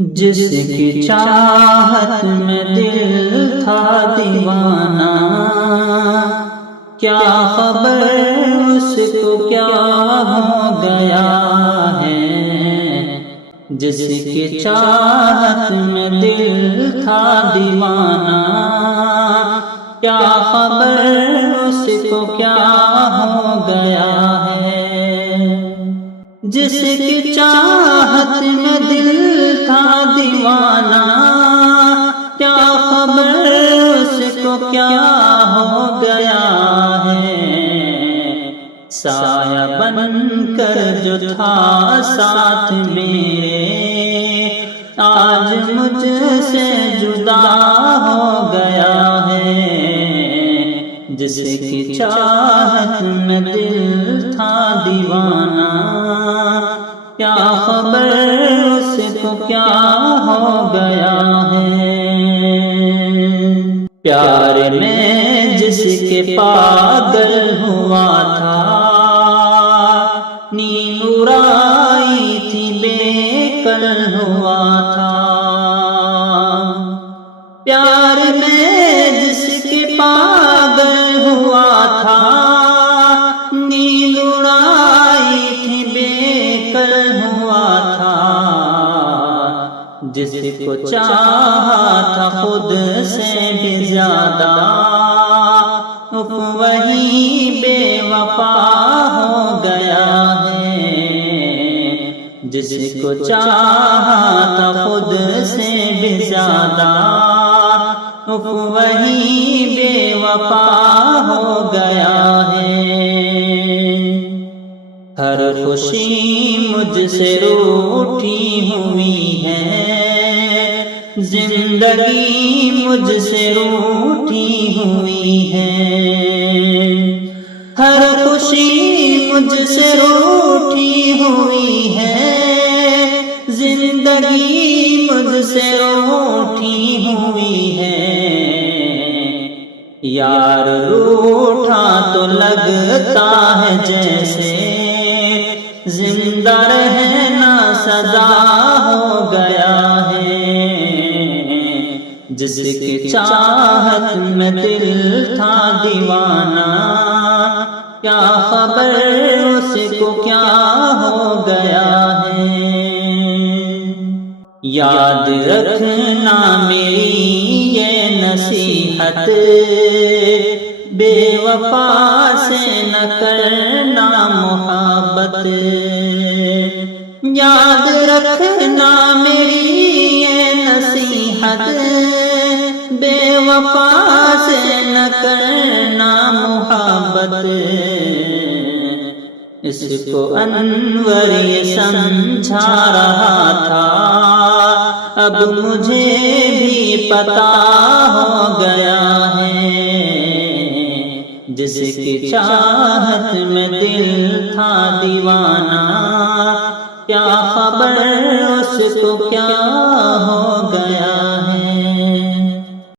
جس کی چاہت میں دل تھا دیوانہ، کیا خبر اس کو کیا ہو گیا ہے۔ جس کی چاہت میں دل تھا دیوانہ، کیا خبر اس کو کیا ہو گیا ہے۔ جس کی چاہت میں دل تھا دیوانہ، کیا خبر اس کو کیا ہو گیا ہے۔ سایہ بن کر جو تھا ساتھ میرے، آج مجھ سے جدا ہو گیا ہے۔ جس کی چاہت میں دل تھا دیوانہ، کیا خبر اس کو کیا ہو گیا ہے۔ پیار میں جس کے پاگل ہوا تھا، نیند اڑائی تھی بے کل ہوا تھا۔ پیار میں جس کے پاگل ہوا تھا، نیند اڑائی تھی بے کل ہوا تھا۔ جس کو چاہا تھا خود سے بھی زیادہ، وہی بے وفا ہو گیا ہے۔ جس کو چاہا تھا خود سے بھی زیادہ، وہی بے وفا ہو گیا ہے۔ ہر خوشی مجھ سے روٹھی ہوئی ہے، زندگی مجھ سے روٹھی ہوئی ہے۔ ہر خوشی مجھ سے روٹھی ہوئی ہے، زندگی مجھ سے روٹھی ہوئی ہے۔ یار روٹھا تو لگتا ہے جیسے زندہ رہنا سزا ہو گیا ہے۔ جس کی چاہت میں دل تھا دیوانہ، کیا خبر اس کو کیا ہو گیا ہے۔ یاد رکھنا میری یہ نصیحت، بے وفا سے نہ کرنا محبت۔ یاد رکھنا میری یہ نصیحت، بے وفا سے نہ کرنا محبت۔ اس کو انور یہ سمجھا رہا تھا، اب مجھے بھی پتا ہو گیا ہے۔ جس کی چاہت میں دل تھا دیوانہ، کیا خبر اس کو کیا ہو گیا